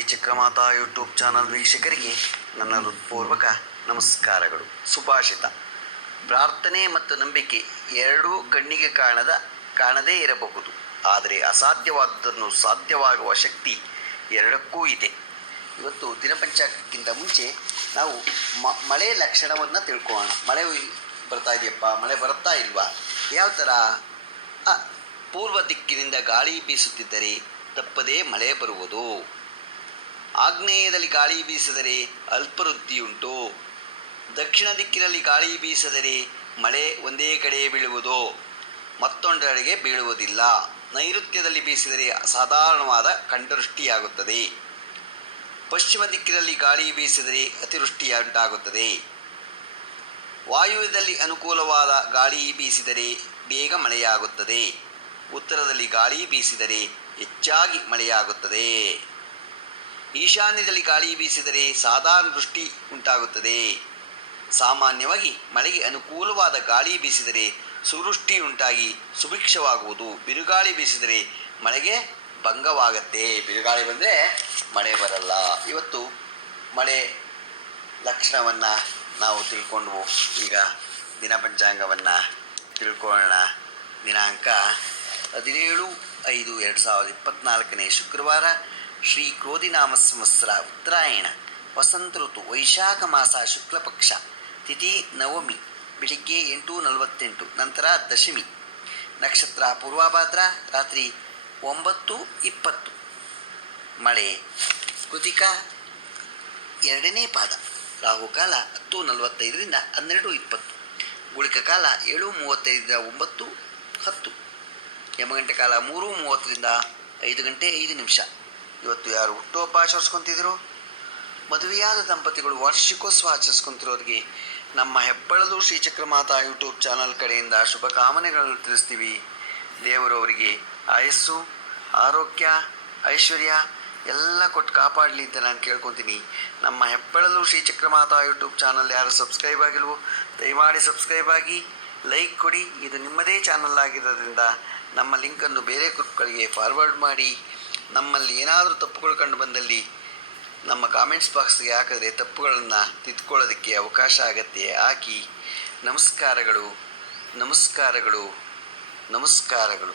Shri Chakramata YouTube channel ವೀಕ್ಷಕರಿಗೆ ನನ್ನ ಹೃತ್ಪೂರ್ವಕ ನಮಸ್ಕಾರಗಳು. ಸುಭಾಷಿತ: ಪ್ರಾರ್ಥನೆ ಮತ್ತು ನಂಬಿಕೆ ಎರಡೂ ಕಣ್ಣಿಗೆ ಕಾಣದೇ ಇರಬಹುದು, ಆದರೆ ಅಸಾಧ್ಯವಾದುದನ್ನು ಸಾಧ್ಯವಾಗುವ ಶಕ್ತಿ ಎರಡಕ್ಕೂ ಇದೆ. ಇವತ್ತು ದಿನಪಂಚಾಂಗಕ್ಕಿಂತ ಮುಂಚೆ ನಾವು ಮಳೆ ಲಕ್ಷಣವನ್ನು ತಿಳ್ಕೊಳ್ಳೋಣ. ಮಳೆ ಬರ್ತಾ ಇದೆಯಪ್ಪ, ಮಳೆ ಬರುತ್ತಾ ಇಲ್ವಾ, ಯಾವ ಥರ? ಪೂರ್ವ ದಿಕ್ಕಿನಿಂದ ಗಾಳಿ ಬೀಸುತ್ತಿದ್ದರೆ ತಪ್ಪದೇ ಮಳೆ ಬರುವುದು. ಆಗ್ನೇಯದಲ್ಲಿ ಗಾಳಿ ಬೀಸಿದರೆ ಅಲ್ಪವೃದ್ಧಿಯುಂಟು. ದಕ್ಷಿಣ ದಿಕ್ಕಿನಲ್ಲಿ ಗಾಳಿ ಬೀಸಿದರೆ ಮಳೆ ಒಂದೇ ಕಡೆ ಬೀಳುವುದು, ಮತ್ತೊಂದೆಡೆಗೆ ಬೀಳುವುದಿಲ್ಲ. ನೈಋತ್ಯದಲ್ಲಿ ಬೀಸಿದರೆ ಅಸಾಧಾರಣವಾದ ಕಂಠವೃಷ್ಟಿಯಾಗುತ್ತದೆ. ಪಶ್ಚಿಮ ದಿಕ್ಕಿನಲ್ಲಿ ಗಾಳಿ ಬೀಸಿದರೆ ಅತಿವೃಷ್ಟಿಯುಂಟಾಗುತ್ತದೆ. ವಾಯುವ್ಯದಲ್ಲಿ ಅನುಕೂಲವಾದ ಗಾಳಿ ಬೀಸಿದರೆ ಬೇಗ ಮಳೆಯಾಗುತ್ತದೆ. ಉತ್ತರದಲ್ಲಿ ಗಾಳಿ ಬೀಸಿದರೆ ಹೆಚ್ಚಾಗಿ ಮಳೆಯಾಗುತ್ತದೆ. ಈಶಾನ್ಯದಲ್ಲಿ ಗಾಳಿ ಬೀಸಿದರೆ ಸಾಧಾರಣ ವೃಷ್ಟಿ ಉಂಟಾಗುತ್ತದೆ. ಸಾಮಾನ್ಯವಾಗಿ ಮಳೆಗೆ ಅನುಕೂಲವಾದ ಗಾಳಿ ಬೀಸಿದರೆ ಸುವೃಷ್ಟಿ ಉಂಟಾಗಿ ಸುಭಿಕ್ಷವಾಗುವುದು. ಬಿರುಗಾಳಿ ಬೀಸಿದರೆ ಮಳೆಗೆ ಭಂಗವಾಗತ್ತೆ. ಬಿರುಗಾಳಿ ಬಂದರೆ ಮಳೆ ಬರಲ್ಲ. ಇವತ್ತು ಮಳೆ ಲಕ್ಷಣವನ್ನು ನಾವು ತಿಳ್ಕೊಂಡು ಈಗ ದಿನ ಪಂಚಾಂಗವನ್ನು ತಿಳ್ಕೊಳ್ಳೋಣ. ದಿನಾಂಕ 17/5/2024 ಶುಕ್ರವಾರ, ಶ್ರೀ ಕ್ರೋಧಿನಾಮ ಸಂವತ್ಸರ, ಉತ್ತರಾಯಣ, ವಸಂತ ಋತು, ವೈಶಾಖ ಮಾಸ, ಶುಕ್ಲಪಕ್ಷ, ತಿಥಿ ನವಮಿ, ಬೆಳಿಗ್ಗೆ 8:48, ನಂತರ ದಶಮಿ, ನಕ್ಷತ್ರ ಪೂರ್ವಭಾದ್ರ, ರಾತ್ರಿ 9:20. ಮಳೆ ಕೃತಿಕ ಎರಡನೇ ಪಾದ. ರಾಹುಕಾಲ 10:45 12:20, ಗುಳಿಕ ಕಾಲ 7:35 9:10, ಯಮಗಂಟೆ ಕಾಲ 3:30 5 ಗಂಟೆ 5 ನಿಮಿಷ. ಇವತ್ತು ಯಾರು ಹುಟ್ಟುಹಬ್ಬ ಆಚರಿಸ್ಕೊತಿದ್ರು, ಮದುವೆಯಾದ ದಂಪತಿಗಳು ವಾರ್ಷಿಕೋತ್ಸವ ಆಚರಿಸ್ಕೊತಿರೋರಿಗೆ ನಮ್ಮ ಹೆಬ್ಬಳಲು ಶ್ರೀಚಕ್ರಮಾತಾ ಯೂಟ್ಯೂಬ್ ಚಾನಲ್ ಕಡೆಯಿಂದ ಶುಭಕಾಮನೆಗಳನ್ನು ತಿಳಿಸ್ತೀವಿ. ದೇವರು ಅವರಿಗೆ ಆಯಸ್ಸು, ಆರೋಗ್ಯ, ಐಶ್ವರ್ಯ ಎಲ್ಲ ಕೊಟ್ಟು ಕಾಪಾಡಲಿ ಅಂತ ನಾನು ಕೇಳ್ಕೊತೀನಿ. ನಮ್ಮ ಹೆಬ್ಬಳಲು ಶ್ರೀಚಕ್ರಮಾತಾ ಯೂಟ್ಯೂಬ್ ಚಾನಲ್ ಯಾರು ಸಬ್ಸ್ಕ್ರೈಬ್ ಆಗಿಲ್ವೋ ದಯಮಾಡಿ ಸಬ್ಸ್ಕ್ರೈಬ್ ಆಗಿ, ಲೈಕ್ ಕೊಡಿ. ಇದು ನಿಮ್ಮದೇ ಚಾನಲ್ ಆಗಿರೋದ್ರಿಂದ ನಮ್ಮ ಲಿಂಕನ್ನು ಬೇರೆ ಗ್ರೂಪ್ಗಳಿಗೆ ಫಾರ್ವರ್ಡ್ ಮಾಡಿ. ನಮ್ಮಲ್ಲಿ ಏನಾದರೂ ತಪ್ಪುಗಳು ಕಂಡು ಬಂದಲ್ಲಿ ನಮ್ಮ ಕಾಮೆಂಟ್ಸ್ ಬಾಕ್ಸ್ಗೆ ಹಾಕಿದ್ರೆ ತಪ್ಪುಗಳನ್ನು ತಿದ್ದುಕೊಳ್ಳೋದಕ್ಕೆ ಅವಕಾಶ ಆಗತ್ತೆ. ಹಾಕಿ. ನಮಸ್ಕಾರಗಳು, ನಮಸ್ಕಾರಗಳು, ನಮಸ್ಕಾರಗಳು.